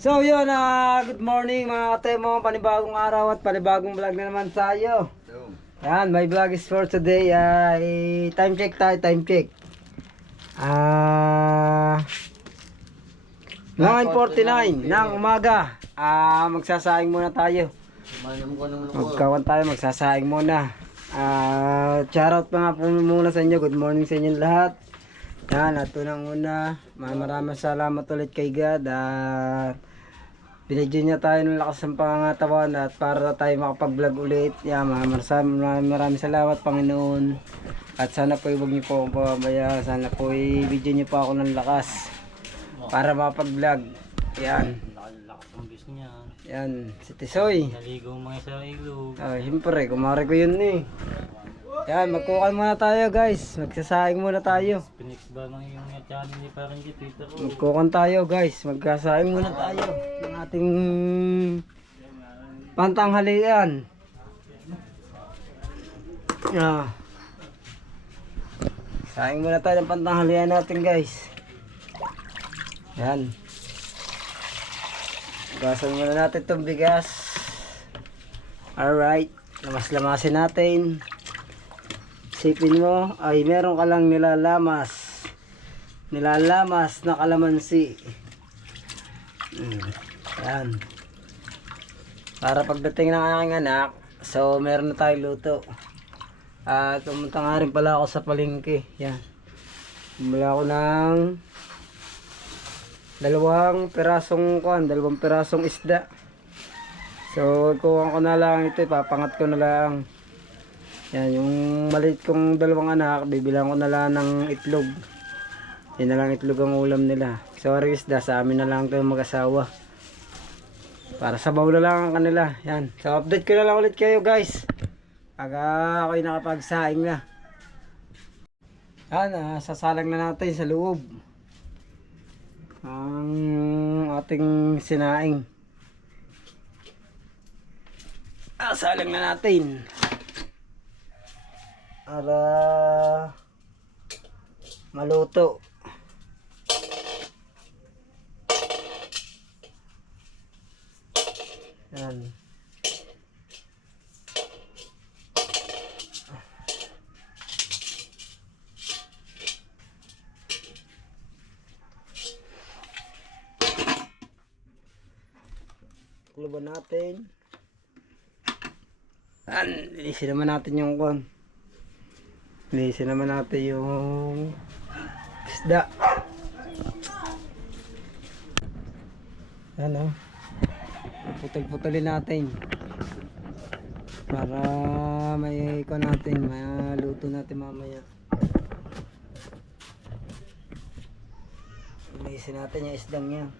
So yun, good morning mga katemo, panibagong araw at panibagong vlog na naman tayo. Yan, my vlog is for today. Time check tayo, time check. 9:49 ng umaga. Magsasaing muna tayo. Magkawan tayo, magsasaing muna. Shoutout pa nga po muna sa inyo. Good morning sa inyo lahat. Yan, at unang una, maraming salamat ulit kay God at binigyan niya tayo ng lakas ng pangangatawan at para tayo makapag-vlog ulit. Yan, maraming salamat Panginoon. At sana po huwag niyo po akong pabaya. Sana po i-video niyo po ako ng lakas para makapag-vlog. Yan. Lakas ng bis niya. Yan, si Tisoy. Naligo mga sa ilog. Siyempre, kumari ko yun eh. Yan, magkukan muna tayo guys. Magsasaing muna tayo. Pinix ba ng yung channel ni parang di Twitter ko? Magkukan tayo guys. Magkasaing muna tayo ng ating pantanghalian. Saing muna tayo ng pantanghalian natin guys. Yan. Gasan muna natin itong bigas. Alright. Lamas-lamasin natin. Isipin mo ay meron ka lang nilalamas na kalamansi. Yan. Para pagdating ng aking anak, so meron na tayong luto. At pumunta nga rin pala ako sa palengke. Yan. Bumula ako ng dalawang pirasong isda. So kuha ko na lang ito, papangat ko na lang. Yan, yung maliit kong dalawang anak, bibilang ko na lang ng itlog. Yan na lang itlog ang ulam nila. Sorry isda, sa amin na lang ito mag-asawa. Para sabaw na lang ang kanila. Yan, so update ko na lang ulit kayo guys. Pag ako'y nakapagsaing na. Yan, sasalang na natin sa loob ang ating sinaing. Salang na natin para maluto. Yan. Kluban natin. Linisin naman natin yung kon. Linisin naman natin yung isda. Ano? Putol-putulin natin. Para may kon natin, maluto natin mamaya. Linisin natin yung isdang yan.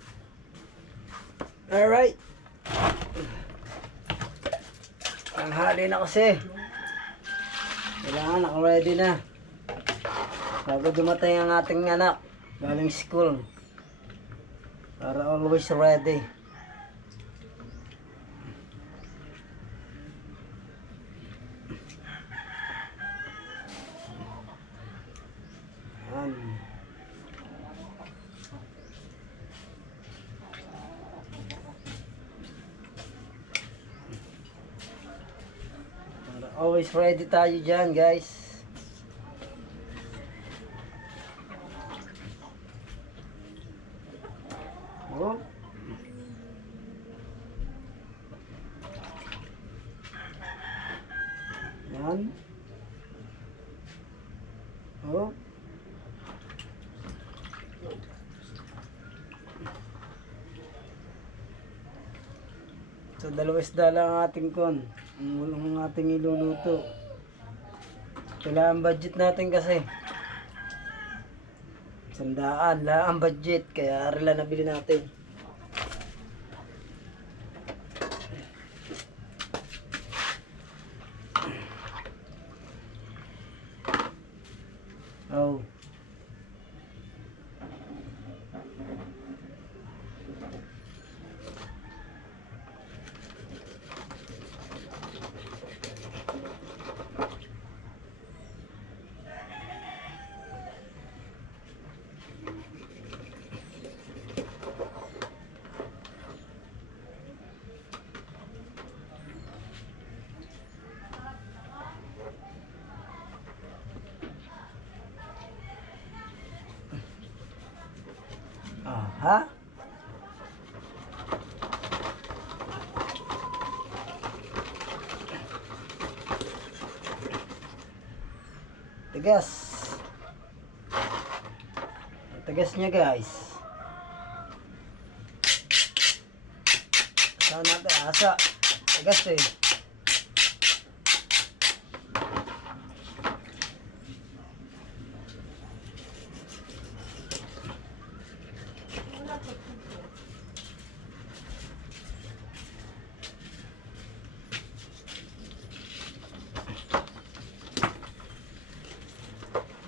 Alright. Ang hali na kasi. Kailangan naka-ready na. Bago dumating ang ating anak galing school. Para always ready. Yan. Always ready tayo dyan guys. Oh. Yan. Oh. So dalawang isda lang ang ating kon. Ang ating iluluto. Kailangan budget natin kasi. 100 lang ang budget. Kaya rila nabili natin. Oh. Ha? Tigas. Tigas niya guys. Saan natin? Asa. Tigas eh.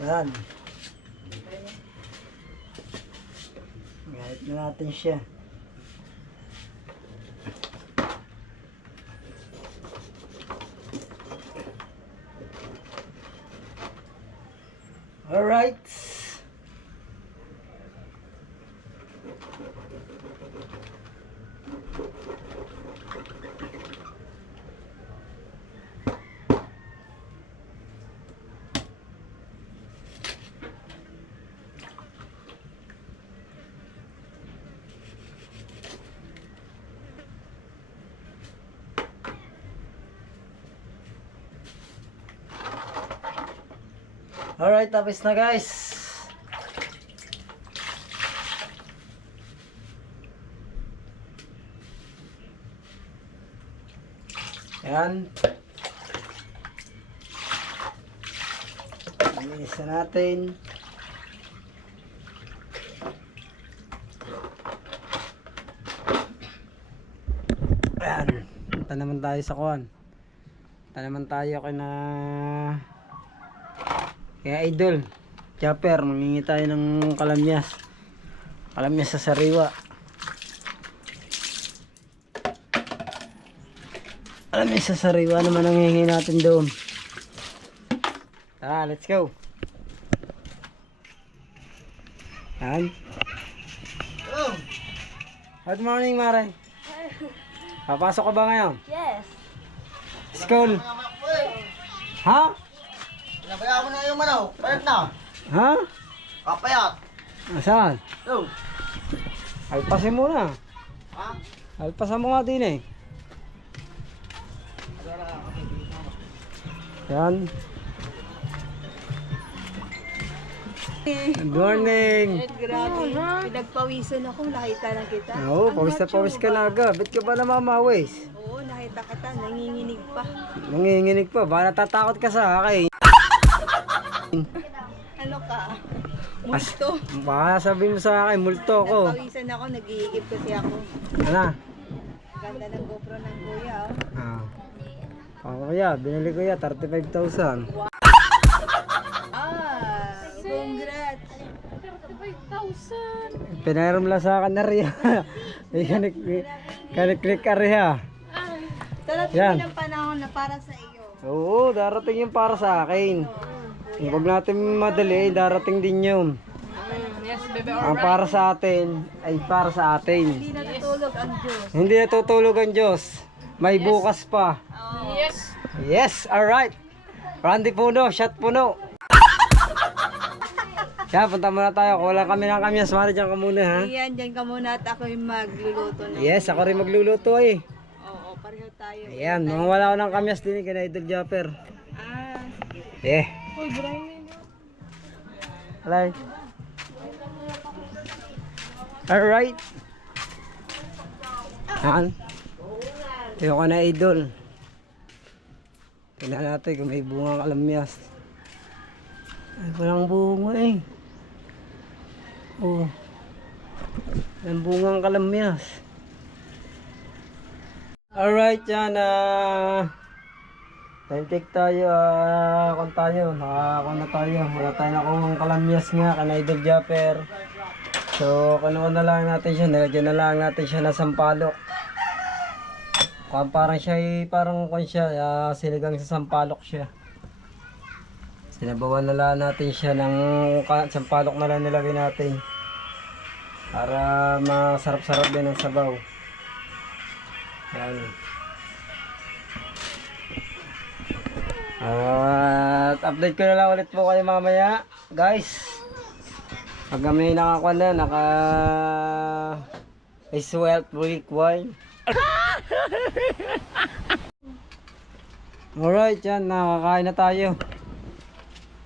Yan. Gayat na natin siya. Alright. Alright, tapos na guys. Yan. Linis na natin. Ayan. Punta naman tayo sa kuwan. Punta naman tayo kaya idol Japper, mangingi tayo ng kalamyas sa sariwa. Kalamyas sa sariwa naman ang hihingi natin doon. Tara, let's go. Yan. Good morning, Mare. Papasok ka ba ngayon? Yes. School. Ha? Nabayaan mo na yung manaw. Payat na. Ha? Kapayat. Saan? Yo. Alpasin mo na. Ha? Alpasan mo nga din eh. Yan. Good morning. Grabe. Pinagpawisan ako. Nakita na kita. Oo, Ang pawis na macho pawis ka ba? na aga. Ba't ka ba namamawis? Oo, nakita kita. Nanginginig pa. Nanginginig pa. Baka natatakot ka sa akin. Ano ka? Multo. Baka sabihin mo sa akin, multo ko. Nagpawisan ako. Nag-iigib kasi ako. Ano? Ganda ng GoPro ng kuya. Oh. Ah. Oh, kuya, binili ko ya 35,000. Congrats. Pinairam lang sa akin na rin. Kanik-klik ka rin ha. Yan. Darating ng panahon na para sa iyo. Oo, darating yung para sa akin. Huwag natin madali, darating din yun. Yes, bebe. Ang para sa atin ay para sa atin. Hindi natutulog ang Diyos. Hindi natutulog ang Diyos. May bukas pa. Yes. Yes, alright. Randy puno, shot puno. Yan, punta muna tayo. Kulang kami ng kamyas. Mara dyan ka muna ha. Iyan, dyan ka muna at ako'y magluluto na. Yes, ako rin magluluto eh. Oo, pareho tayo. Ayan, mga wala ko ng kamyas din eh, kina Idol Japper. Ah, sige. Eh. Uy, Brian. Alay. Alright. Yan. Ito ko na Idol. Tingnan natin kung may bungang kalamyas. Ay, walang bunga eh. Oh. Walang bungang kalamyas. Alright, yan. Time check tayo. Kung tayo. Nakakon na tayo. Wala tayo nakuhang kalamyas nga. Kana Idol Japper. So, kuno na lang natin siya. Nilagyan na lang natin siya na sampalok. Parang siya parang kung siya siligang sa sampalok siya. Sinabawan na lang natin siya ng sampalok na lang nilagay natin. Para masarap-sarap din ang sabaw. Yan. At update ko na lang ulit po kayo mamaya, guys. Pag kami nakakuha na, sweat week wine. Alright, yan. Nakakain na tayo.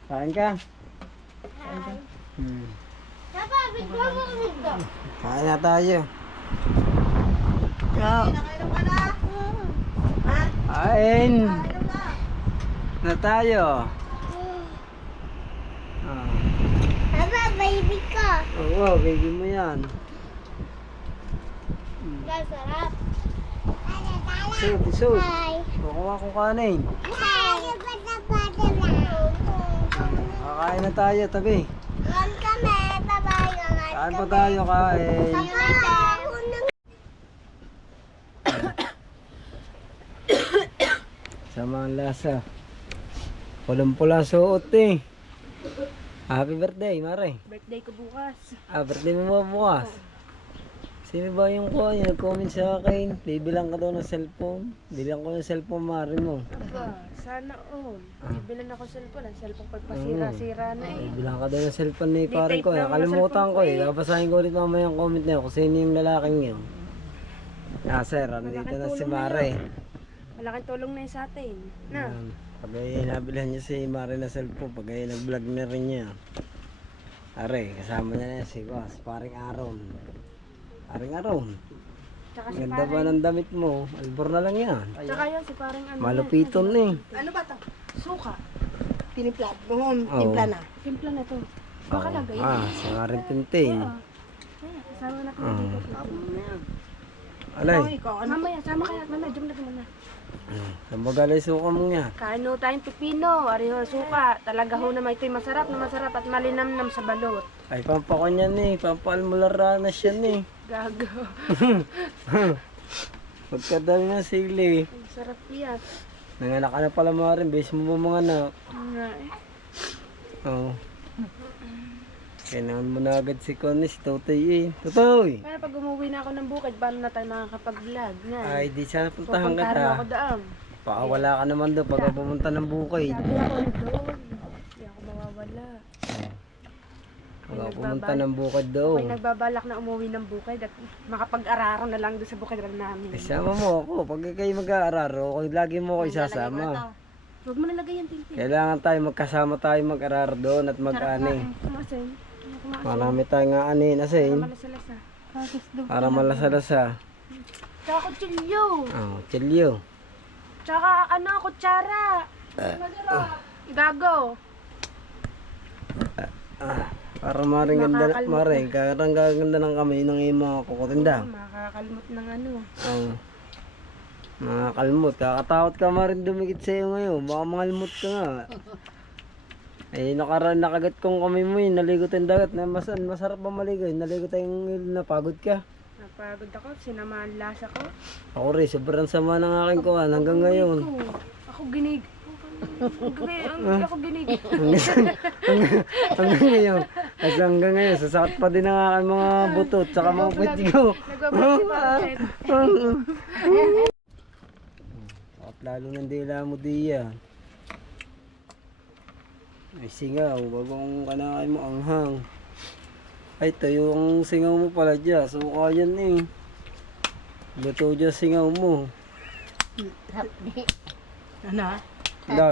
Kain ka? Papa, bigyan mo nito. Kain na tayo. Nakainom ka na? Kain na tayo. Ah. Papa, baby ko. Oo, baby mo yan. Masarap. Isut, isut. Hi. Kukuha ko kanin. Hi. Pata-pata lang. Kakain na tayo, tabi. Kain kami. Bye-bye. Kain po tayo, kain. Papa, ako nang... Sama ang lasa. Pulang-pula suot eh. Happy birthday, Mare. Birthday ko bukas. Birthday mo bukas. Sino ba yung kuha niya? Nag-comment sa akin. Bibilang ka daw ng cellphone. Bilang ko ng cellphone, Mare mo. Aba, sana all. Bibilan ako cellphone. Ang cellphone pagpasira-sira na eh. Bilang ka daw ng cellphone ni Di pare type ko. na ako ng Nakalimutan ko cellphone eh. ko Babasahin ko ulit mamaya yung comment niya kung sino yung lalaking yun. Sir, andito na si Mare. Malaking tulong na yun sa atin. Na. Pag ay nabilhan niya si Mare na cellphone, pag ay nag-vlog na rin niya. Are, kasama niya na si Boss, paring Aaron. Paring Aaron. Tsaka Ang si ganda ba ng damit mo? Albor na lang yan. Tsaka yun si parang ano. Malupiton eh. Ano ba to? Suka. Tinimpla. Noon, Oo. timpla na. Timpla na to. Baka lang ganyan. Si Mare Tintin. Kaya, kasama na Oo. dito. Alay, Ikaw, ano? Mamaya, sama kaya. Mamaya, jom na muna. ang bagalay suka mo nga. Kain ho tayong pipino, ariho suka. Talaga ho naman ito'y masarap at malinamnam sa balot. Ay, pampakon yan eh. Pampaalmularranas yan eh. Gago. Pagkadali ng sili. Ang sarap yan. Nanganak ka na pala Mare. Base mo ba mga anak? Nga eh. Oo. Kailangan mo na agad si Connie, si Totoy eh. Totoy! Paano pag umuwi na ako ng bukid, paano na tayo makakapag-vlog? Nga eh. Ay, di sana puntahan Pupuntahan kita. mo ako daan. Baka wala ka naman doon pag pumunta ng bukid. Sabi ako doon. Hindi ako mawawala. Baka pumunta ng bukid doon. May nagbabalak na umuwi ng bukid at makapag-araro na lang doon sa bukid namin. Isama mo ako. Pag kayo mag-aararo, kung lagi mo ako isasama. Huwag mo nalagay yung tintin. Kailangan tayo magkasama tayo mag-aararo doon at mag-ani. Kumasin. Marami tayong aanin asin. Malasalasa. Para malasalasa. Tsaka kutsilyo. Chilyo. Tsaka ano, kutsara. Gago. Para maring ganda, maring karang gaganda ng kamay ng iyong mga kukutinda. Makakalimot ng ano. Mga kalmot, kakatakot ka maring dumikit sa iyo ngayon. Baka mangalmot ka nga. Ay nakagat kong kamay mo yun, naligo tayong dagat. Masarap ba maligo yun? Naligo tayong napagod ka. Napagod ako, sinamahan lasa ko. Ako rin, sobrang sama ng aking kuhan hanggang ngayon. Ako ginig. Ako ginig. Hanggang ngayon. Kasi hanggang ngayon, sasakit pa din ang aking mga butot, saka mga puwet ko. Nagbabalit si Papa. At lalo ng dila mo diya. Ay singaw, bagong kanain mo anghang. Ay ito yung singaw mo pala dyan, suka yan eh. Luto dyan singaw mo. Ano?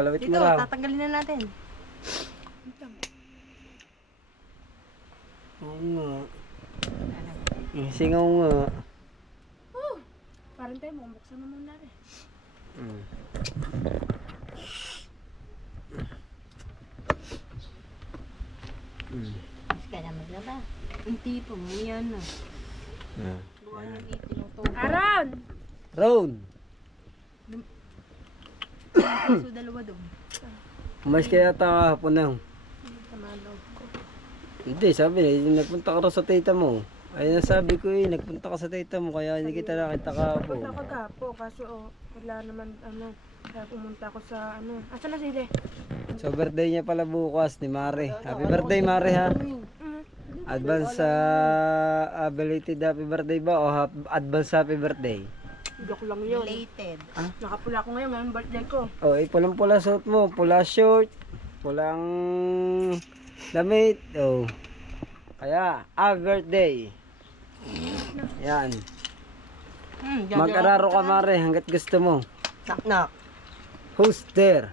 Lawit mo Dito, lang. tatanggalin na natin. Oo nga. Yung singaw nga. Parang tayo, buksan mo muna rin. Kaya maglaba. Ang tipo mo yan na. Buwan yung itinuto. Aron! Ron! So, dalawa doon. Umayos kaya ta kahapon na. Tamalog ko. Hindi, sabi na, nagpunta ka raw sa tita mo. Ay nasabi ko eh, nagpunta ka sa tita mo kaya hindi kita nakita kahapon. Punta ko gapo, kaso wala naman kaya pumunta ako sa asan na sila? So birthday niya pala bukas ni Mare. Happy birthday Mare ha. Advance belated happy birthday ba o advance happy birthday? Joke lang yun. Related. Nakapula ko ngayon birthday ko. Oh, pulang-pula suot mo, pula short, pulang damit. Oh. Kaya, birthday. Yan. Diyan, Mag-araro ka mare hanggat gusto mo. Nak-nak. Who's there?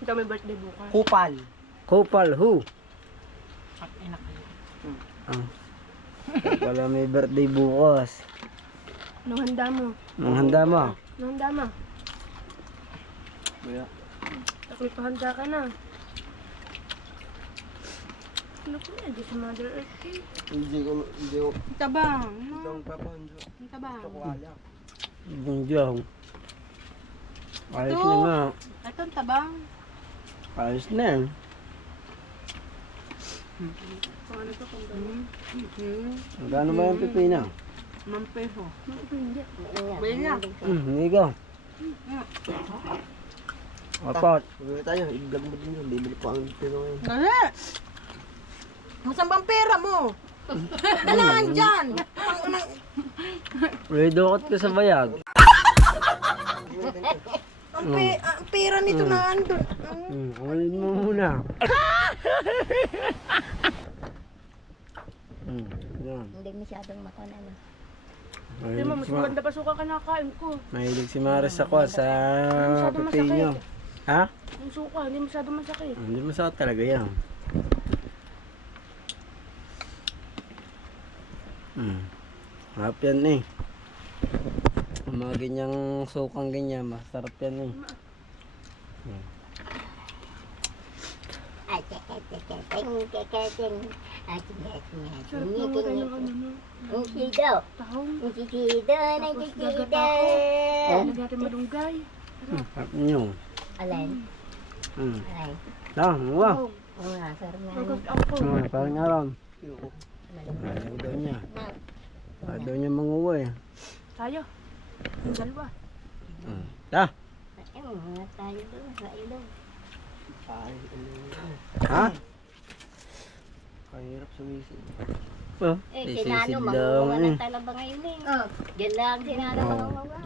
Ito may birthday bukas. Kupal. Kopal who? Anak kayo. Wala may birthday bukas. Anong handa mo? Ang handa mo? Anong handa mo? Takli pa handa ka na. Ano po yan? Di sa Mother Earth cake. Hindi ko. Tabang. Ang papanjo. Tabang. Bungjong. Ayos Ito. na nga. Ito ang tabang. Ayos na yan. Paano to kung Magkano ba yung pipina? Mampeho. hindi? Bili na. Hindi ko. Apat. Bili tayo. I-vlog mo din yun. Bibili ko ang pino ngayon. Dali! Masang bang pera mo? Dalaan dyan! Redukot ko sa bayag. Ang pera nito na andun. Kunin mo muna. Yan. Hindi masyadong makunan. Hindi mo, mas maganda pa suka kinakain ko. Mahilig si Maris ako sa Masyado pipino. Ha? Yung suka, hindi masyado masakit. Hindi masakit talaga yan. Harap yan eh. Ang mga ganyang sukang ganyan, masarap yan eh. Sarap naman kayo ng ano no. Tahong. Lagyan natin malunggay. Harap nyo. Alin? Lang, wow. Oo nga, sarap nga. Ako. Parang aram. Ayaw daw niya. Ayaw daw niya manguwi. Tayo. Yung dalawa. Ta. Tayo doon sa ilong. Ha? Kahirap sumisid. Oh, Sinano, isisid makuha lang ng talaba ngayon eh. Diyan lang, sinano makuha.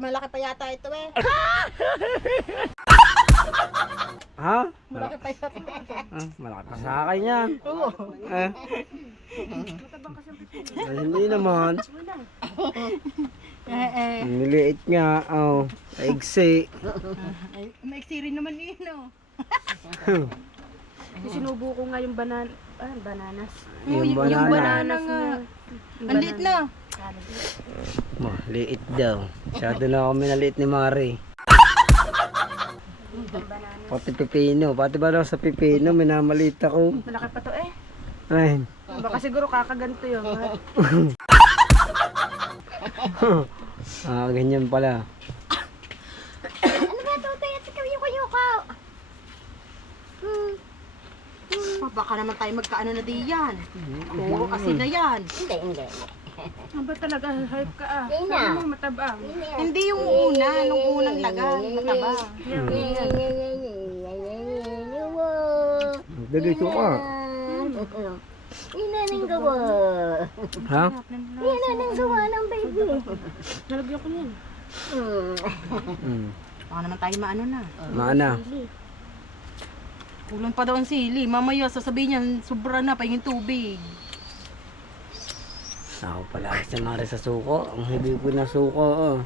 Malaki pa yata ito eh. Ha? Malaki pa yata. Malaki pa sa akin yan. Oo. Eh. Hindi naman. Ang niliit nga. Oh. Kaigsi. Maiksi rin naman yun oh. Sinubo ko nga yung bananas. Yung Yung banana. banana nga. Ang liit na. Liit daw. Masyado na ako minaliit ni Mari. Pati pipino. Pati ba daw sa pipino, minamaliit ako. Malaki pa to eh. Ay. Baka siguro kakaganto yun. Ganyan pala. Ano ba ito? Tayo sa kayo-kayo. Baka naman tayo magkaano na di yan. Puro kasi na yan. Hindi. Ano ba talaga? Hype ka ah. Hindi na. Sabi mo matabang. Hindi yung una, nung unang lagan, mataba. Dagay ko ka. Inaning gawa. Ha? Inaning gawa ng baby. Nalagyan ko niyan. Baka naman tayo maano na. Maana. Kulang pa daw ang sili. Mamaya sasabihin niya, sobra na, pahingin tubig. Ako pala si Mari sa suko. Ang hindi ko na suko. Oh.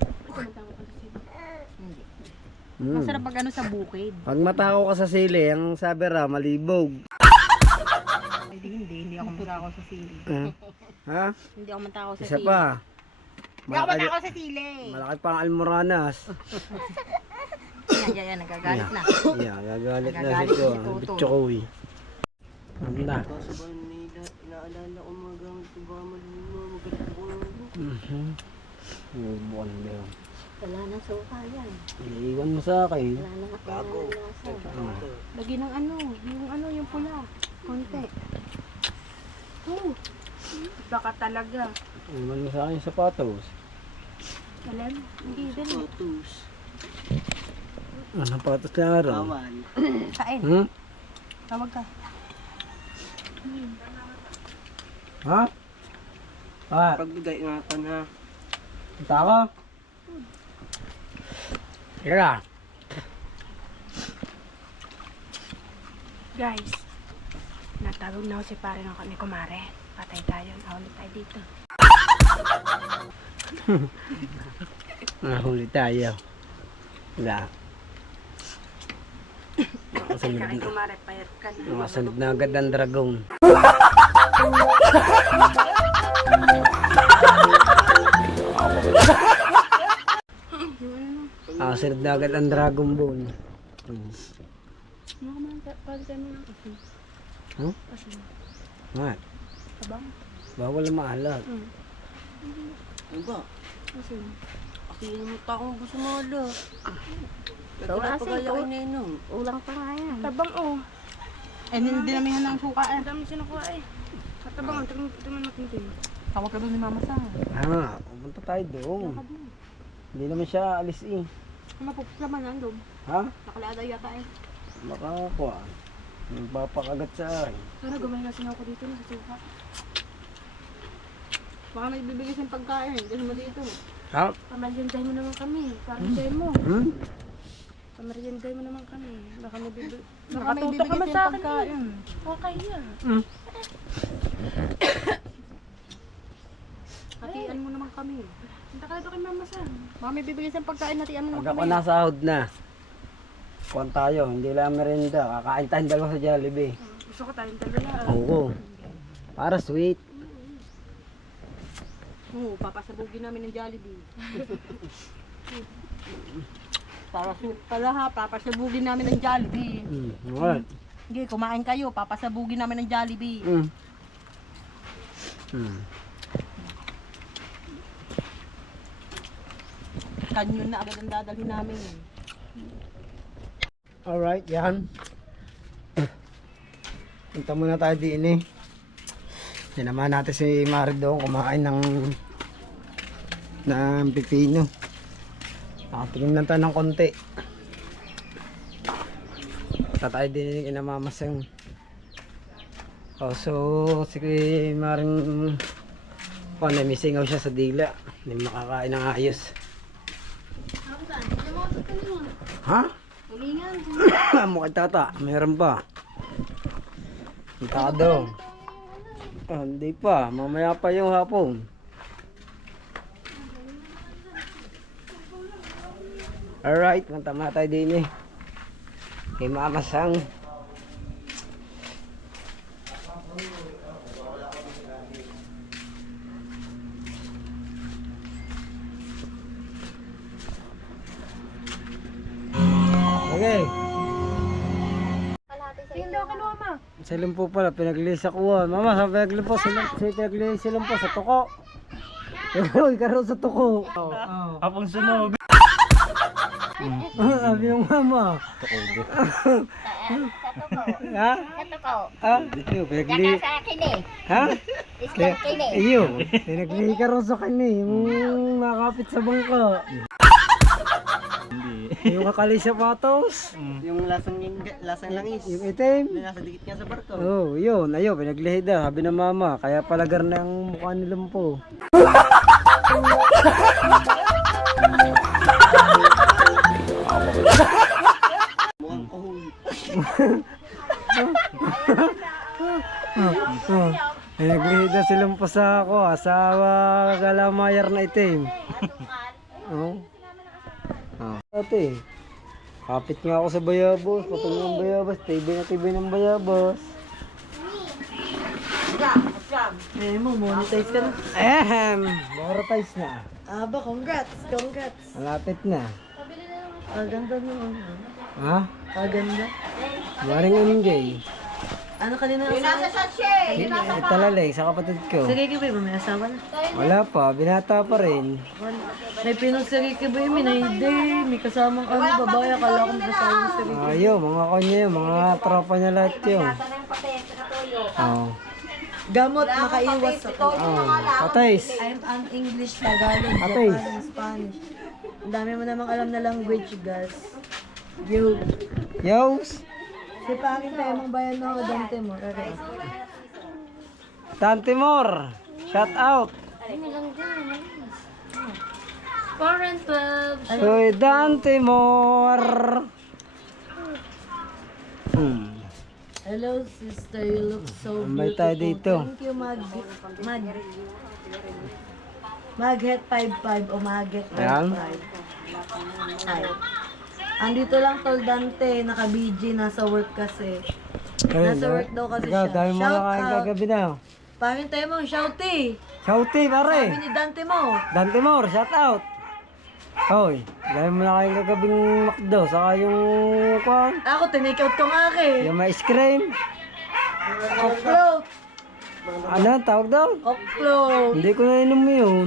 Masarap pag ano sa bukid. Pag matako ka sa sili, ang sabi ra, malibog. Hindi ako matakaw sa sili. Ha? Hindi ako matakaw sa Isa sili. pa. Hindi ako matakaw sa sili. Malaki pang almoranas. Yan, nagagalit na. Yeah, gagalit na si Nagagalit Cho. si Toto. Bitchokoy. Ano na? Kaso ba nila, inaalala ko mga gamit ko ba magalit ko. Buwan na yun. Wala nang suka yan. Iiwan mo sa akin. Wala nang lasa. Lagi ng ano, yung pula. Konti. Baka talaga. Iiwan mo sa akin yung sapatos. Alam? Hindi din. Totus. Ang sapatos na araw. Awan. Kain. Tawag ka. Ha? Ha? Pagbigay ingatan ha. Punta ako? Guys. Natawag na ako si pare ng kami kumare. Patay tayo. Nahuli tayo dito. Nahuli tayo. Wala. Nakasunod Kaya na. kumare, payat ka na. Nakasunod na agad ang dragon. Nakasunod na agad ang Dragon Ball. Ano ka man, pagkakita mo ng asin. Huh? Asin. What? Kabang. Bawal na maalat. Ano ba? Asin. Kasi yun mo takong gusto mo ala. Ikaw Kaya asin, pagaya ikaw. kay Nenong. Ulang pa nga yan. Tabang oh. Eh, dinamihan ng suka eh. Ang dami sinukuha eh. Katabang, ang tingnan natin din. Tawag ka doon ni Mama Sang. Pumunta tayo doon. Hindi naman siya alis eh. Ano pupuklaman na doon? Ha? Nakalaada yata eh. Makakuha. Nagpapakagat sa akin. Sana gumay na ako dito na sa suka. Baka may bibigay siyang pagkain. Kasi mo dito. Ha? Pamarinday mo naman kami. Pamarinday mo. Hmm? Pamarinday mo naman kami. Baka may bibigay. Baka may Nakatuto ka bibigay man siyang sa akin pagkain. eh. Okay yan. Hatian mo naman kami. Punta ka na doon kay Mama San. Baka may bibigay siyang pagkain. Hatian mo Pag naman ako kami. nasa ahod na. Kuhan tayo. Hindi lang merinda. Kakain tayong dalawa sa Jollibee. Gusto ko tayong dalawa. Oo. Para sweet. Oo, papasabugin namin ng Jollibee. Para sweet pala ha. Papasabugin namin ng Jollibee. What? Sige, kumain kayo. Papasabugin namin ng Jollibee. Kanyon na agad ang dadalhin namin. Alright, yan. Punta muna tayo din eh. Sinamahan natin si Mari doon kumakain ng pipino. Nakatingin lang tayo ng konti. Punta tayo din kina Mama Sang. Oh, so si Maring may singaw siya sa dila. Hindi makakain ng ayos. Ha? Mukha tata, meron pa. Punta ka doon. Hindi pa, mamaya pa yung hapon. Alright, punta muna tayo din eh. Kay Mama Sang. Okay. Hindi ako kinuha ma. Silong po pala, pinaglilis ako. Mama, sa pinaglilis po, silong po sa tuko. Uy, karoon sa tuko. Apong sunog. Sabi yung mama. Ha? Ah, iyo, pinaglilis. Sa akin eh. Ha? Islam kin eh. Iyo, pinaglilis ka rin sa kanya. Yung nakapit sa bangka. Yung kakali sa patos. Yung lasang langis. Yung itim. Na nasa dikit nga sa barko. Oh, yun. Ayo, pinaglihid na. Sabi ng mama. Kaya palagar na ang mukha nilang po. Mukhang kahul. Pinaglihid na silang po sa ako. Sa galamayar na itim. Oh. Ate, kapit nga ako sa bayabos. Patong ng bayabos. Tibay ng bayabos. Eh mo, monetize ka na. Monetize na. Aba, congrats. Malapit na. Aganda naman. Ha? Aganda. Maring MJ. Ano kanina? Talalay sa kapatid ko. Si Ricky Boy ba may asawa na? Wala pa, binata pa rin. May pinost si Ricky Boy, may kasamang babae. Akala ko may asawa si Ricky. Ayo, mga kanya yun, mga tropa niya lahat yun. Oh. Gamot, makaiwas ako. Oh. Patays. I'm an English, Tagalog, Atay. Japan, Spanish. Ang dami mo namang alam na language, guys. Yo. Yos. Si Pangin tayo mong bayan mo, Dante mo. Okay. Tantimor. Shout out. 4 and 12. Soy Dantimor. Hello, sister. You look so Ambay beautiful. tayo dito. Thank you, Maghet 55 o Maghet 55. Ayan. Ay. Andito lang Tol Dante, naka-BG, nasa work kasi. Nasa work daw kasi Ikaw, siya. dami mo Shout nakain out. kagabi na. Parin tayo mo, shouty. Shouty, pare. Sabi ni Dante mo. Dante Moore, shout out. Hoy, dami mo nakain kagabing McDo, saka yung kwan, Ako, tinake out ko nga eh. yung may ice cream. Offload. Ano, tawag daw? Offload. Hindi ko na inom yun.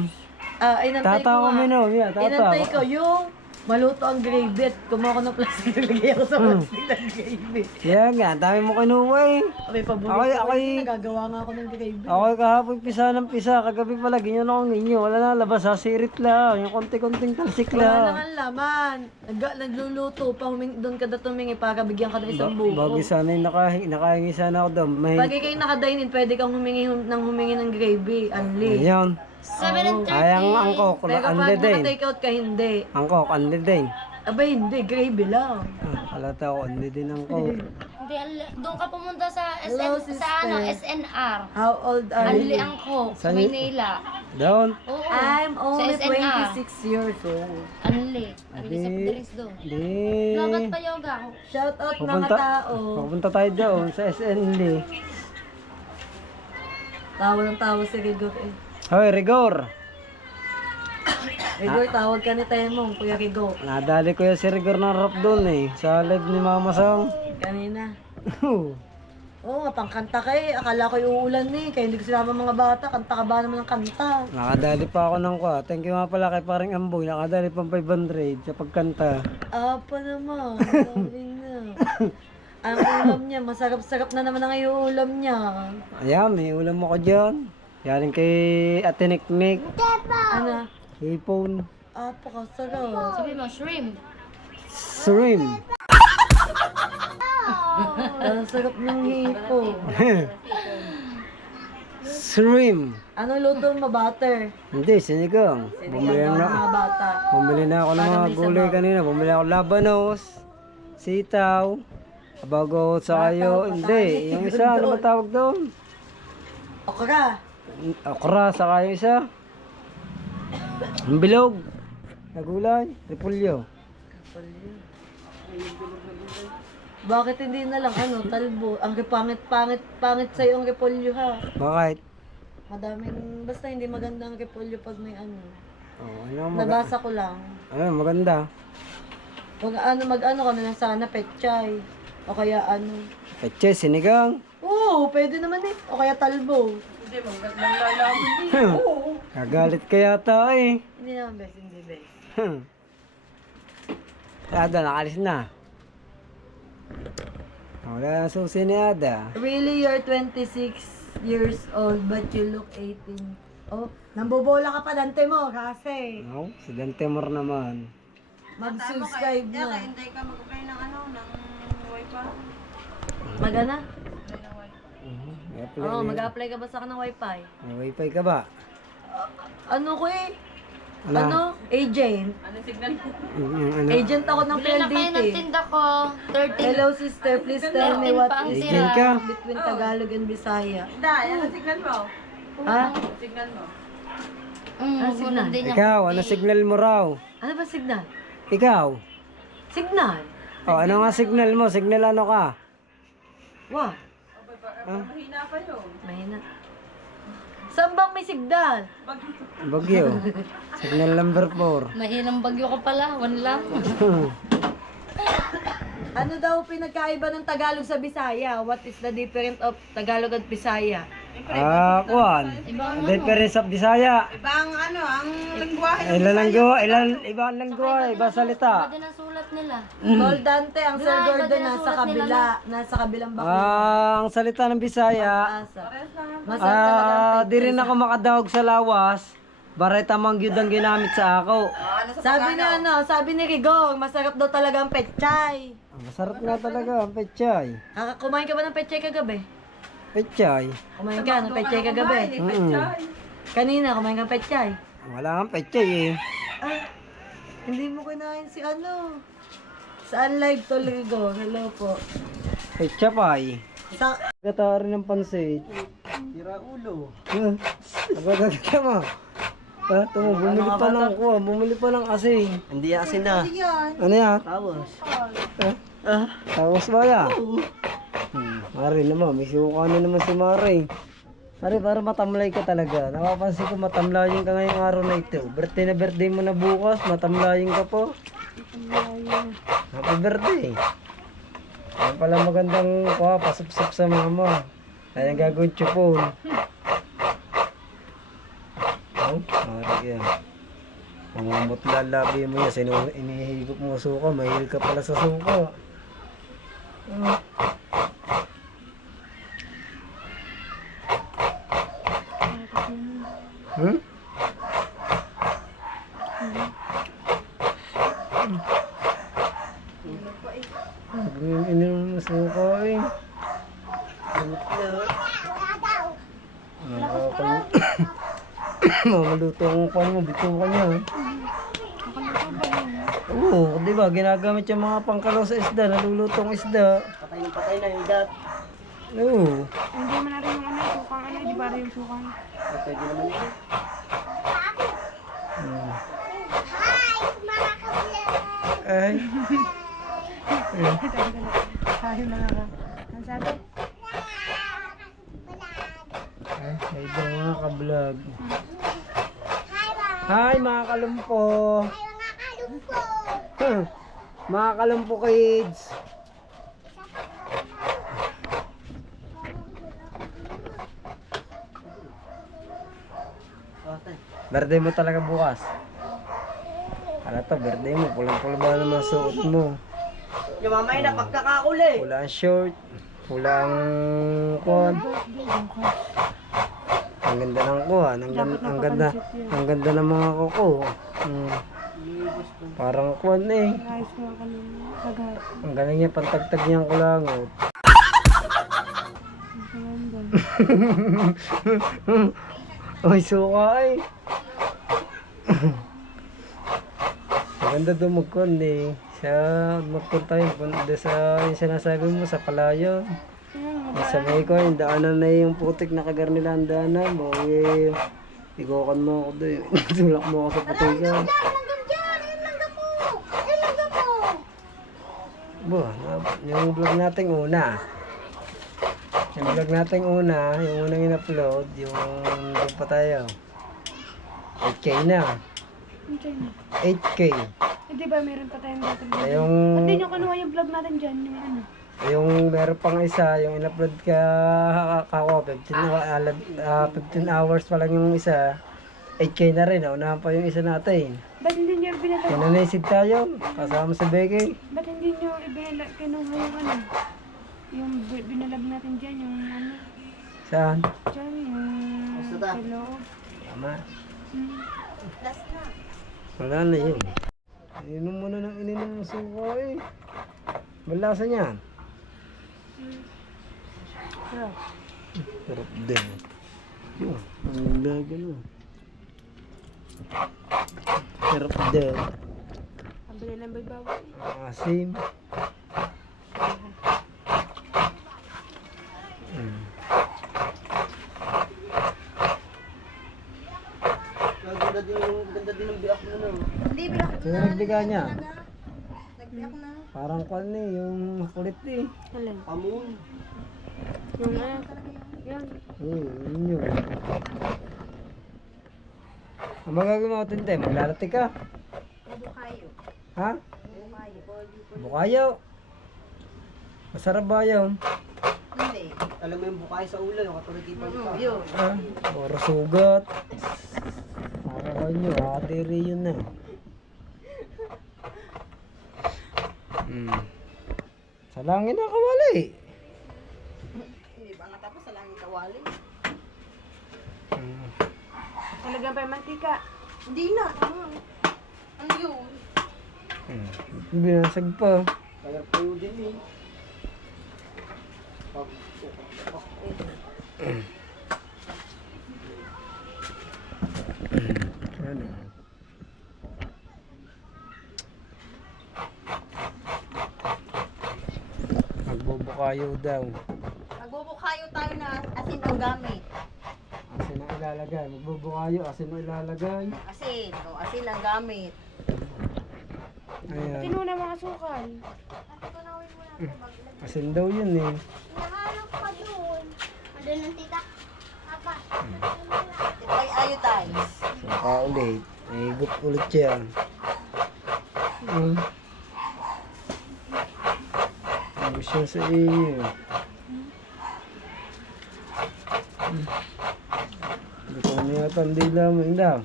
Inantay ko Tatawa nga. mo no, yeah, Inantay ko tatawa. yung maluto ang gravy at kumuha ko ng plastic nilagay ako sa plastic ng gravy. Kaya nga, dami mo kinuha eh. May paborito Ako'y- ko ako'y- yun, nagagawa nga ako ng gravy. Ako kahapon pisa ng pisa, kagabi pala, ganyan ako ninyo. Wala na, labas, sirit lang. Yung konti-konting talsik Wala lang lang. ang laman. Nagluluto pa, doon ka na tumingi para bigyan ka ng isang buko. Bago sana yung nakahingi sana ako doon. May, Pag kayo nakadainin, pwede kang humingi ng gravy. Anli. ayun. 7:30. Ayang angkok, Pero pag anli din. naka-take out ka, hindi. Angkok, anli din. Aba, hindi. Gravy lang. Halata ako, anli din angkok. Hindi, doon ka pumunta sa Hello, SNR. How old are Anli you? ang ko, sa Saan- Maynila. Doon. Oo. I'm only Sa SNR. 26 years old. Anli. Anli sa Padalis doon. Di. Labat pa yoga ako. Shout out mga Pupunta, tao. pupunta tayo doon sa SNL. Tawa ng tawa si Rigor eh. Hoy, Rigor. Rigor, tawag ka ni Temong, Kuya Rigor. Nadali ko yung si Rigor ng rap doon eh. Sa live ni Mama Sang. Kanina. Oo nga, pangkanta ka eh. Akala ko yung uulan eh. Kaya hindi ko sinama mga bata. Kanta ka ba naman ng kanta? Nakadali pa ako ng kwa. Thank you nga pala kay paring Amboy. Nakadali pang 500 sa pagkanta. Apa naman. Sabi na. Ang ulam niya, masarap-sarap na naman ang yung ulam niya. Ayan, may ulam ako dyan. Yaring kay Ate Niknik. Ano? Hipon. Apa ka, sarap. Sabi mo, shrimp. Shrimp. Ang sarap ng hipo. Shrimp. Ano luto mo, butter? Hindi, sinigang. Bumili Yan daw na, ang mga bata. bumili na ako ng mga gulay kanina. Bumili ako labanos, sitaw, abagot sa kayo. Hindi, yung isa, ano ba tawag doon? Okra. Okra sa kayo isa. Ang bilog. Na gulay, repulyo. Bakit hindi na lang talbo? Ang pangit sa'yo ang repolyo ha. Bakit? Madaming, basta hindi maganda ang repolyo pag may Oh, ano, Nabasa ko lang. maganda. Mag-ano ka na lang sana, petchay. O kaya Peche, sinigang. Oo, pwede naman eh. O kaya talbo. Nagalit ka yata eh. Hindi naman best, hindi best. Ada, nakalis na. Wala na susi ni Ada. Really, you're 26 years old but you look 18. Oh, nambobola ka pa Dante mo kasi. No, si Dantemor naman. Mag-subscribe na. Hintay ka mag-apply ng wifi. Mag-ana? May apply Oo, na- mag-apply ka ba sa akin ng wifi? May wifi ka ba? Ano ko eh? Ano? Agent. Ano? Agent ako ng Bili na kayo ng PLDT. tinda ko. 13. Hello sister, please tell me what pa ang is Agent ka? between Tagalog and Bisaya. Ano signal mo? Ha? Signal mo? Hulog din niya. Ikaw, ano signal mo raw? Ano ba signal? Ikaw? Signal? Oh, ano nga signal mo? Signal ano ka? Wow, Mahina pa yun. mahina. Saan bang may signal? Bagyo. Signal number 4. Mahinang bagyo ka pala. One lang. Ano daw pinagkaiba ng Tagalog sa Bisaya? What is the difference of Tagalog at Bisaya? Kuan. Difference of Bisaya. Ibang ang lingwahe. Ilan langgo, iba ang langgo, iba salita. Pwede na sulat nila. Tol Dante, ang Sir Grabe, Gordon din ang nasa sulat nila, kabila, nasa kabilang bako. Ang salita ng Bisaya, Asa. Masarap talaga ang di rin ako makadawag sa lawas. Baray tamang gyud ang ginamit sa ako. sabi ni Rigor, masarap daw talaga ang petchay. Masarap nga talaga ang pechay. Kumain ka ba ng petchay kagabi? Pechay. Kumain ka ng petchay kagabi? Kanina, kumain ka ng petchay? Wala kang pechay eh. Hindi mo kinain si Saan live to Rigor? Hello po. Pechay pay. Sa Gatari ng pansit. Tira ulo. Agad ka mo. Ha? Tumo, bumili pa ng asin. Hindi asin na. Ano yan? Tapos. Tapos ba yan? Mari naman, may suka na naman si Mari. Mari, para matamlay ka talaga. Napapansin ko matamlayin ka ngayong araw na ito. Birthday na birthday mo na bukas, matamlayin ka po. Happy birthday. Yan pala magandang pasupsup sa mama. Kaya gagawin chupon. Oh, Mari yan. Mamamot lalabi mo yan. Sino inihigop mo suka, mahil ka pala sa suka. Hmm? Ininom mo suka eh. Mamaluto ang pan mo, bito ka niya. Oo, di ba? Ginagamit yung mga pangkalaw sa isda, nalulutong isda. Patay na yung dat. Oo. Hindi man na rin yung ano, sukang ano, di ba rin yung sukang? Pwede naman yun. Ay. Sabi mga ka. Ang sabi? Ay, daw mga ka-vlog. Hi mga kalumpo. Mga kalumpo kids. Birthday mo talaga bukas. Ano to, birthday mo. Pulang-pula ba naman suot mo? Yung mamay na pagkakakuli. Pula ang short. Pula ang kuwan. Ang ganda ng kuwan. Ang ganda ng mga kuko. Parang kuwan eh. Ayos ko ang kanina. Kagad. Ang galing niya, pantagtag niyang kulangot. Ay, suka eh. Maganda doon magkuhan eh. Magkuhan tayo sa yung sinasabi mo sa palayo. Sa may ko, yung daanan na yung putik na kagarnila ang daanan mo. Eh, ikokan mo ako doon. Tulak mo ako sa putikan. Yung vlog natin una. Yung vlog natin una, yung unang in-upload, yung doon pa tayo. 8K na. 8K. Hindi ba meron pa tayong dati? Yung, Ba't din yung kinuha yung vlog natin dyan? Yung ano? yung meron pang isa, yung in-upload ka kako, 15 hours pa lang yung isa. 8K na rin, unahan pa yung isa natin. Ba't hindi nyo binala? Kinanaisig tayo, kasama sa Becky. Ba't hindi nyo kinuha yung ano? Yung binalab natin dyan, yung ano? Saan? Dyan, yung sa loob. Tama. Wala na yun. Ininom mo na ng ininom ng suka eh. Malasa niyan. Sarap din. Yun, ang laga na. Sarap din. Ang bilhin ng baybawa. Asim. Ganda din ng biak mo na. Hindi, bilak Ito yung nagbiga niya. nagbiyak na. Parang kwan eh, yung kulit eh. Alin? Pamun. Yung ano? Yan. Yun yun. Ang magagawin mo tinte, maglalati ka. Bukayo. Ha? Bukayo. Masarap ba yun? Hindi. Alam mo yung bukay sa ulo, yung katulad dito. Yun. Ha? Puro sugat. Ako nyo, akadiri yun na. Sa langit na kawali. Hindi ba natapos sa langit kawali? Talagang pa yung mantika. Hindi na. Ano yun? Binasag pa. Kaya payo din eh. Ano? Magbubukayo daw. tayo na asin ang gamit. Asin ang ilalagay. Magbubukayo, asin ang ilalagay. Asin. O, asin ang gamit. Ayan. Tinuna mga sukal. Asin daw yun eh. Nahanap pa doon. Doon ang tita. Papa. Ito ay iodize. Saka ulit. Higup ulit yan. Ano siya sa iyo? Dito na yata ang dila mo. Indaw.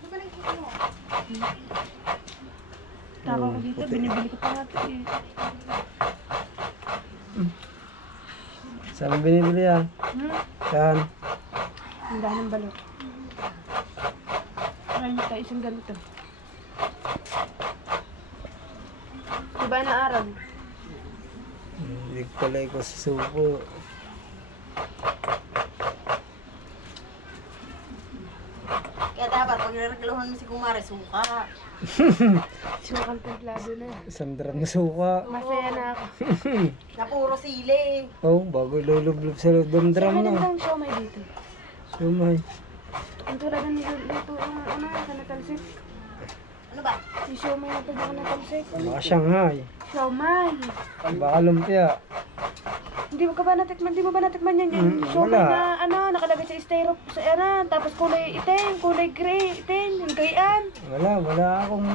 Taka ko dito, binibili ko pa nga ito eh. Saan mo binibili yan? Saan? Ang dahil ng balot. Try nyo tayo isang ganito. Diba na aral? Hindi ko pala ko sa suko. Kaya dapat, pag niregluhan mo si Kumare, suka. Sukal templado na. Isang drum na suka. Masaya na ako. Na puro sili. Oh, bago lulublob sa loob ng drum Siya na. magandang siomay dito. Sumay. Ang tulad ng luto ng ano, sa natalsik. Ano ba? Si siomay na ito na natalsik. Baka Shanghai. Siomay. Baka lumpia. Hindi mo ba natikman yan? Yung siomay wala. na ano, nakalagay sa styro, sa ano, tapos kulay itim, kulay gray, itim, yung gayaan. Wala akong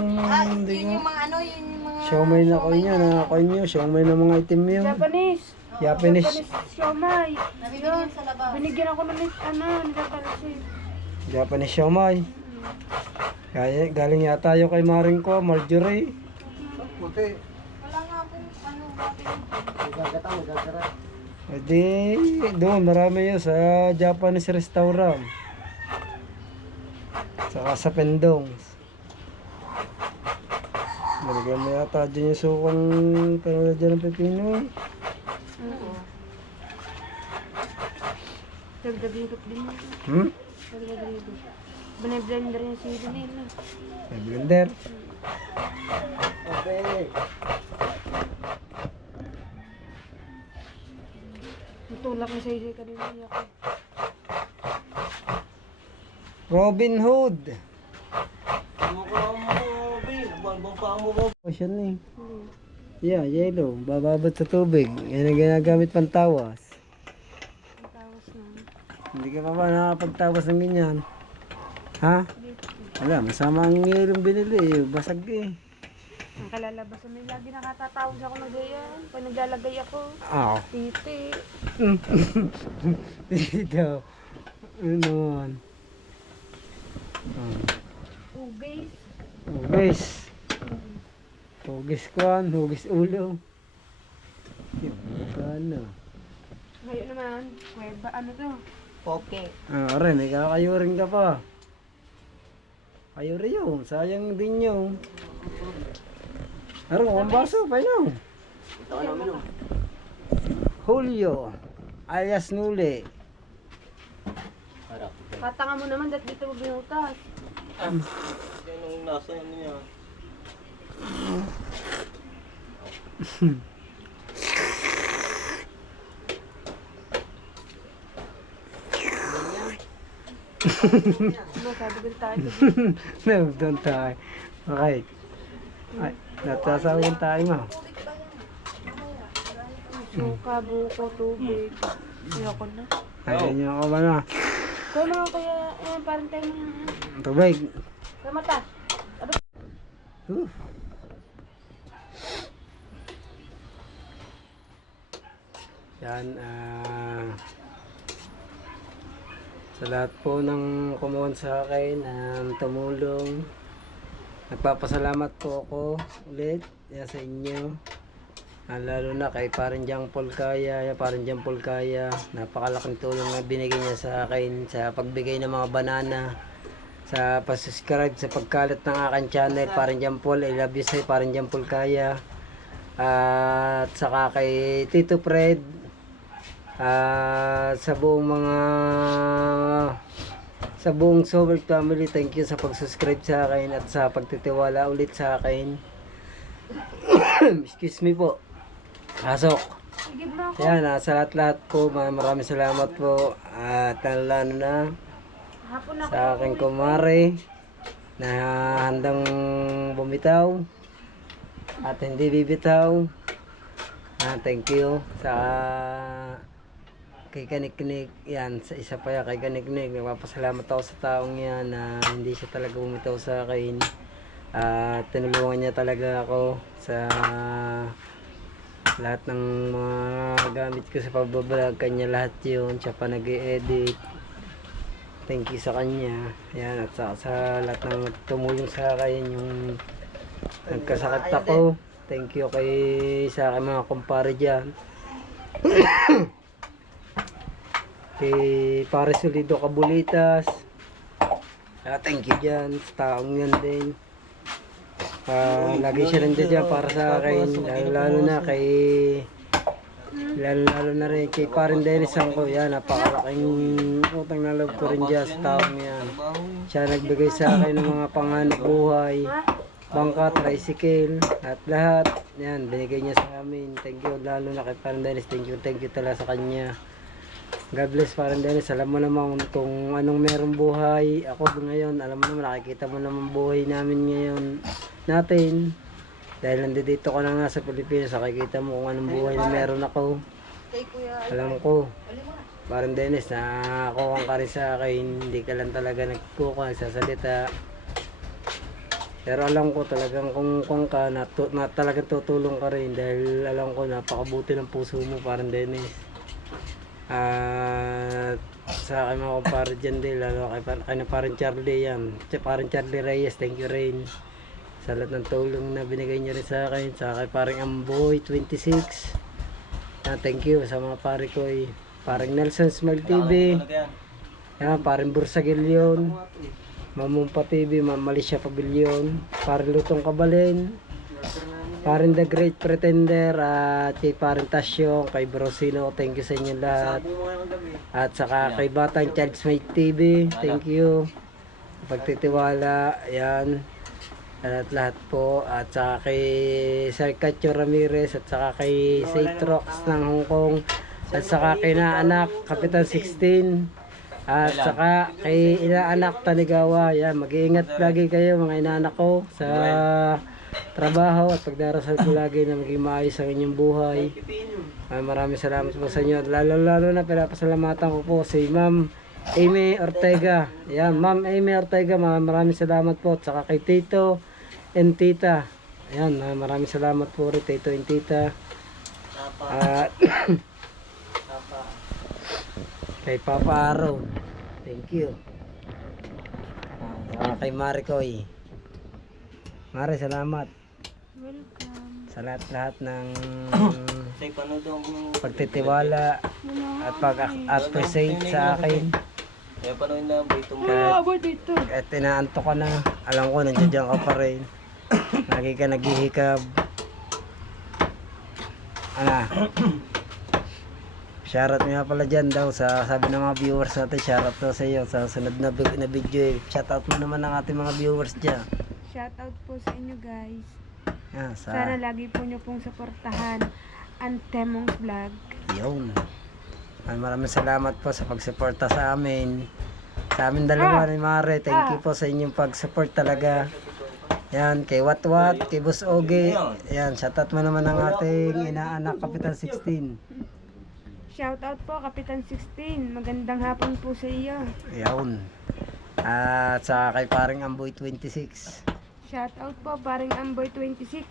hindi Yun ko. yung mga ano, yun yung mga... Siomay na ko niya, nakakonyo. Siomay na mga itim yun. Japanese. Japanese. Siomay. Nabibili yun sa labas. Binigyan ako ng ano, natalsik. Japanese siomay. Kaya, galing yata yung kay Maring ko, Marjorie. Puti. Wala nga po, ano, Gagatang, gagarat. E di, doon, marami yun sa Japanese restaurant. Saka sa Pendong. Nalagyan mo yata dyan yung sukang pero dyan ng pepino. Dagdagigop din mo. Dagdagigop. Biniblender niya si Nina. May blender. Okay. Natulak na sa iyo kanina niya ako. Robin Hood. Kumukuha mo, Bin. Abang pa mo, Bob. Ocean eh. Yeah, yellow. Bababad sa tubig. Yan ang ginagamit pang tawas. Tawas na. Hindi ka pa ba nakapagtawas ng ganyan? Ha? Wala, masama ang yellow binili eh. Basag eh. Ang kalalabas na may lagi nakatatawag ako na ganyan. Pag naglalagay ako, Ah. titi. Dito. Ano naman? Ugay. Hugis. Hugis kwan, hugis ulo. Yung ano. Ngayon naman, ba ano to? Poke. Ah, rin, may kakayurin ka pa. Kayuri yun, sayang din yun. Aro, ang baso, painaw. Ito ka namin, oh. Julio, alias Nuli. Katanga mo naman, dahil dito mo binutas. Yan ang nasa yan niya. Ano, sabi ko tayo. Doon tayo. Okay. Ay, natasawin tayo mo. Suka, buko, tubig. Ayoko na. Ayaw niyo ako ba na? Kaya mga kaya, ayan, parang tayo mga... Tubig. Kaya mata. Uh. Yan, sa lahat po ng kumuha sa akin, tumulong. Nagpapasalamat po ako ulit sa inyo. Lalo na kay Parin Jang Polkaya, napakalaking tulong na binigay niya sa akin sa pagbigay ng mga banana, sa pa-subscribe, sa pagkalat ng aking channel, Parin Jang Pol. I love you, say Parin Jang Polkaya. At saka kay Tito Fred, sa buong Sobert family, thank you sa pag-subscribe sa akin at sa pagtitiwala ulit sa akin. Excuse me po. Pasok. Sige mo ako. Yan, sa lahat-lahat po, maraming salamat po. At lalo na Hapon ako. sa aking kumare na handang bumitaw at hindi bibitaw. Thank you sa kay Kaniknik. Yan, sa isa pa yan kay Kaniknik. Nagpapasalamat ako sa taong yan na hindi siya talaga bumitaw sa akin. At tinulungan niya talaga ako sa lahat ng mga gamit ko sa pagbablog. Kanya lahat yun. Siya pa nag-i-edit. Thank you sa kanya. Yan, at sa lahat ng tumulong sa akin. Yung nagkasakit ako. Thank you sa aking mga kumpare dyan. Kay Pare Solido Kabulitas. Thank you dyan. Sa taong yan din. Lagi siya rin dyan para sa akin. Lalo na na rin kay Parin Dennis ko. Yan, napakalaking utang na loob ko rin dyan sa taong yan. Siya nagbigay sa akin ng mga panganib buhay, bangka, tricycle, at lahat. Yan, binigay niya sa amin. Thank you, lalo na kay Parin Dennis. Thank you talaga sa kanya. God bless Parin Dennis. Alam mo naman kung anong merong buhay. Ako ngayon, alam mo naman, nakikita mo naman buhay namin ngayon natin. Dahil nandito ko na nga sa Pilipinas, nakikita mo kung anong buhay na meron ako. Alam ko, Parin Dennis, nakakukang ka rin sa akin. Hindi ka lang talaga nagsasalita. Pero alam ko talagang kung ka na talagang tutulong ka rin dahil alam ko napakabuti ng puso mo, Parin Dennis. At sa aking mga kumpare dyan din, lalo kay na Parin Charlie yan. Parin Charlie Reyes, thank you rin sa lahat ng tulong na binigay niyo rin sa akin. Sa kay Paring Amboy 26, thank you sa mga pare ko Paring Nelson Smile TV, Paring Bursagilyon, Mamumpa TV, Malisha Pavilion, Paring Lutong Kabalen, Paring The Great Pretender, at kay Paring Tasyo, kay Brosino, thank you sa inyo lahat. At saka kay Batang Child's Mate TV, thank you. Pagtitiwala, yan. At lahat po. At saka kay Sir Cacho Ramirez, at saka kay Saitrox ng Hong Kong, at saka kay Inaanak, Kapitan 16, at saka kay Inaanak Tanigawa. Yan, mag-iingat lagi kayo mga inaanak ko sa trabaho at pagdarasal ko lagi na maging maayos ang inyong buhay. Maraming salamat po sa inyo. Lalo na pinapasalamatan ko po si Ma'am Amy Ortega. Yan, Ma'am Amy Ortega, maraming salamat po. At saka kay Tito and Tita. Ayan, maraming salamat po rin Tito and Tita. At kay Papa Araw, thank you. Kay Maricoy. Mare, salamat. Welcome. Sa lahat ng pagtitiwala at pag-appreciate sa akin. Kaya panoorin lang ba itong Kahit tinaanto ka na, alam ko nandiyan ka pa rin. Lagi ka naghihikab. Shoutout nga pala dyan daw sa sabi ng mga viewers natin. Shoutout daw sa iyo sa sunod na video. Shoutout mo naman ang ating mga viewers dyan. Shoutout po sa inyo guys. Yan, Sana lagi po nyo pong suportahan ang Temong Vlog. Yun. Maraming salamat po sa pagsuporta sa amin. Sa amin dalawa ni Mare. Thank you po sa inyong pag-support talaga. Yan, kay Watwat, kay Boss Oge. Yan, shoutout mo naman ang ating inaanak Kapitan 16. Shoutout po Kapitan 16. Magandang hapon po sa iyo. Yun. At sa kay Paring Amboy 26. Shoutout po Paring Amboy 26.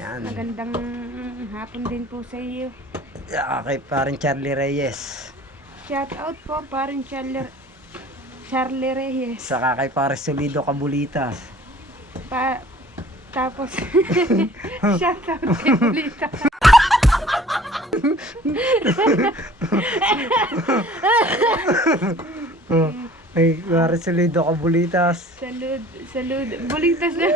Yan. Magandang hapon din po sa iyo. Kay Paring Charlie Reyes. Shoutout po Paring Charlie Reyes. Saka kay Pare Solido Kabulitas. Tapos shoutout kay Bulita. Kay Pare Solido Kabulitas. Salud. Bulitas na.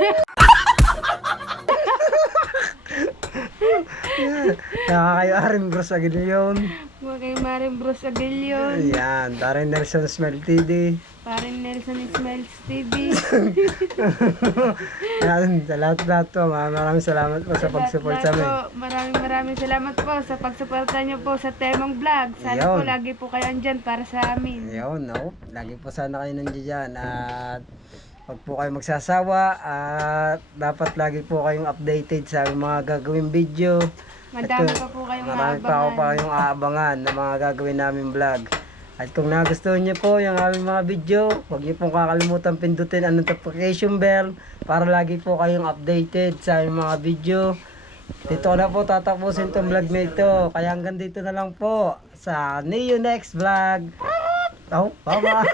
Kay Arin Bros Aguilion. Mga kay Maring Bros Aguilion. Ayan, Darren Nelson Smell TD. Parin Nelson Smiles TV. Ayan, sa lahat-lahat po, maraming salamat po sa pag-support sa amin. Maraming salamat po sa pagsuporta niyo po sa Temong Vlog. Sana po Ayun. lagi po kayo andyan para sa amin. Ayun, no? Lagi po sana kayo nandiyan dyan. At pag po kayo magsasawa, at dapat lagi po kayong updated sa mga gagawing video. Madami pa po kayong Marami pa ako pa maabangan. kayong aabangan na mga gagawin namin vlog. At kung nagustuhan niyo po yung aming mga video, huwag niyo pong kakalimutan pindutin ang notification bell para lagi po kayong updated sa aming mga video. Dito ko na po tatapusin tong vlog na ito. Kaya hanggang dito na lang po sa Neo Next Vlog. Oh, bye-bye!